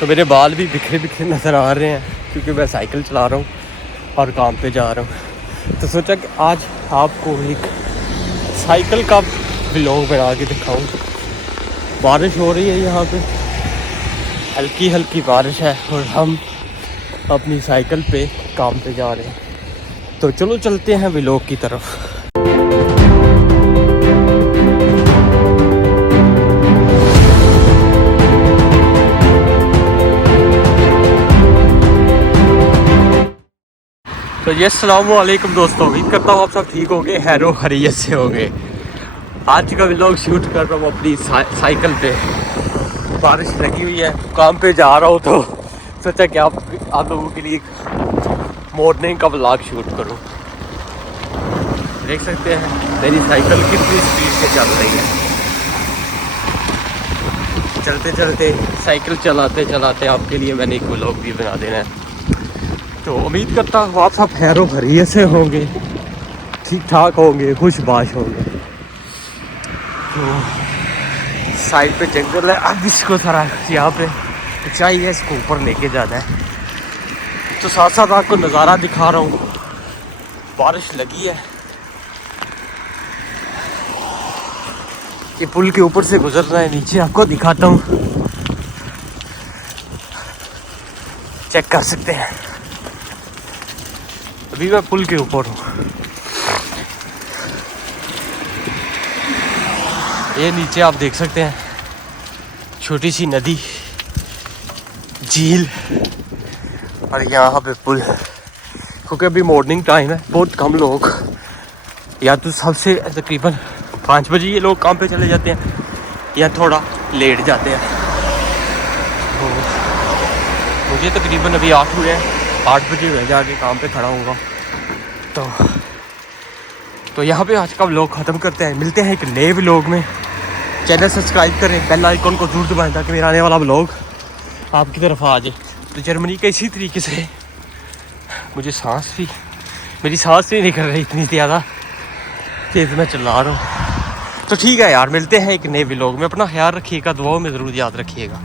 तो मेरे बाल भी बिखरे बिखरे नज़र आ रहे हैं क्योंकि मैं साइकिल चला रहा हूँ और काम पे जा रहा हूँ। तो सोचा कि आज आपको एक साइकिल का व्लॉग बना के दिखाऊँ। बारिश हो रही है यहाँ पे, हल्की हल्की बारिश है और हम अपनी साइकिल पे काम पे जा रहे हैं। तो चलो चलते हैं व्लॉग की तरफ। तो ये अस्सलामुअलैकुम दोस्तों, उम्मीद करता हूँ आप सब ठीक होंगे, हैरो खैरियत से होंगे। आज का व्लॉग शूट कर रहा हूँ अपनी साइकिल पे। बारिश लगी हुई है, काम पे जा रहा हूँ तो सोचा कि आप लोगों के लिए मॉर्निंग का व्लॉग शूट करूँ। देख सकते हैं मेरी साइकिल कितनी स्पीड से चल रही है। चलते चलते साइकिल चलाते चलाते आपके लिए मैंने एक व्लॉग भी बना देना है। तो उम्मीद करता हूँ आप सब खैरो खैरियत से होंगे, ठीक ठाक होंगे, खुशबाश होंगे। तो साइड पे जंगल है, अब इसको सारा यहाँ पे चाहिए, इसको ऊपर लेके जाना है। तो साथ साथ आपको नज़ारा दिखा रहा हूँ। बारिश लगी है, ये पुल के ऊपर से गुजरना है, नीचे आपको दिखाता हूँ, चेक कर सकते हैं। अभी मैं पुल के ऊपर हूँ। ये नीचे आप देख सकते हैं छोटी सी नदी, झील और यहाँ पे पुल। क्योंकि अभी मॉर्निंग टाइम है, बहुत कम लोग, या तो सबसे तकरीबन 5 बजे ये लोग काम पे चले जाते हैं या थोड़ा लेट जाते हैं। तो मुझे तकरीबन अभी 8 हुए हैं, 8 बजे मैं जाके काम पे खड़ा हूँगा। तो यहाँ पे आज का व्लॉग ख़त्म करते हैं। मिलते हैं एक नए व्लॉग में। चैनल सब्सक्राइब करें, बेल आइकन को जरूर दबाएं ताकि मेरा आने वाला व्लॉग आपकी तरफ आ जाए। तो जर्मनी का इसी तरीके से मेरी सांस भी नहीं कर रही इतनी ज़्यादा तेज़ मैं चला रहा हूँ। तो ठीक है यार, मिलते हैं एक नए व्लॉग में। अपना ख्याल रखिएगा, दुआओं में ज़रूर याद रखिएगा।